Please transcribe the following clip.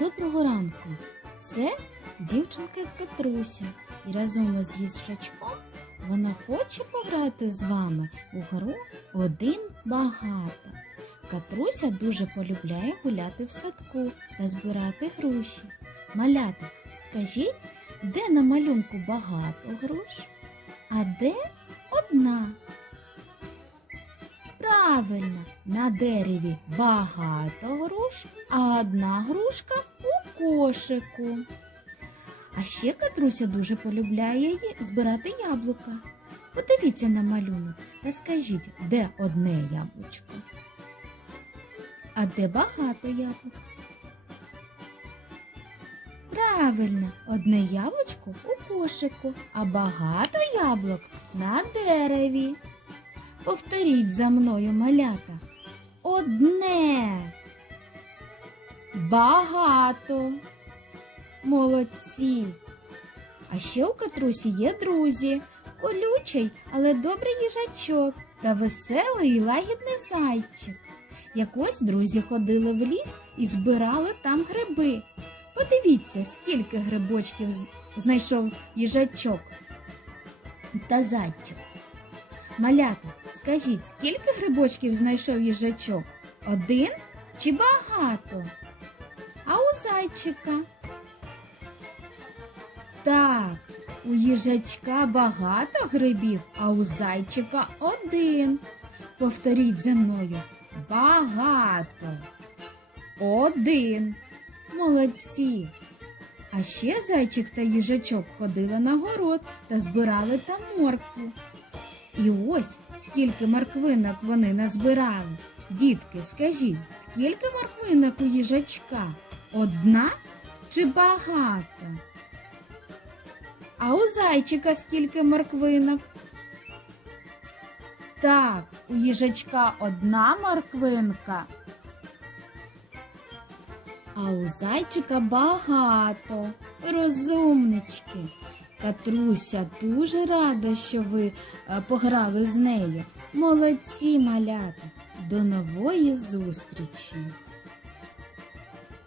Доброго ранку! Це дівчинка Катруся, і разом із їжачком вона хоче пограти з вами у гру один багато. Катруся дуже полюбляє гуляти в садку та збирати груші. Малята, скажіть, де на малюнку багато груш, а де одна? Правильно, на дереві багато груш, а одна грушка у кошику. А ще Катруся дуже полюбляє ї- збирати яблука. Подивіться на малюнок та скажіть, де одне яблучко, а де багато яблук. Правильно, одне яблучко у кошику, а багато яблук на дереві. Повторіть за мною малята. Одне. Багато. Молодці. А ще у Катрусі є друзі. Колючий, але добрий їжачок та веселий і лагідний зайчик. Якось друзі ходили в ліс і збирали там гриби. Подивіться, скільки грибочків знайшов їжачок та зайчик. Малята, скажіть, скільки грибочків знайшов їжачок? Один чи багато? А у зайчика? Так, у їжачка багато грибів, а у зайчика один. Повторіть за мною. Багато. Один. Молодці. А ще зайчик та їжачок ходили на город та збирали там моркву. І ось скільки морквинок вони назбирали. Дітки, скажіть, скільки морквинок у їжачка? Одна чи багато? А у зайчика скільки морквинок? Так, у їжачка одна морквинка. А у зайчика багато. Розумнички. Катруся дуже рада, що ви е, пограли з нею. Молодці, малята. До нової зустрічі!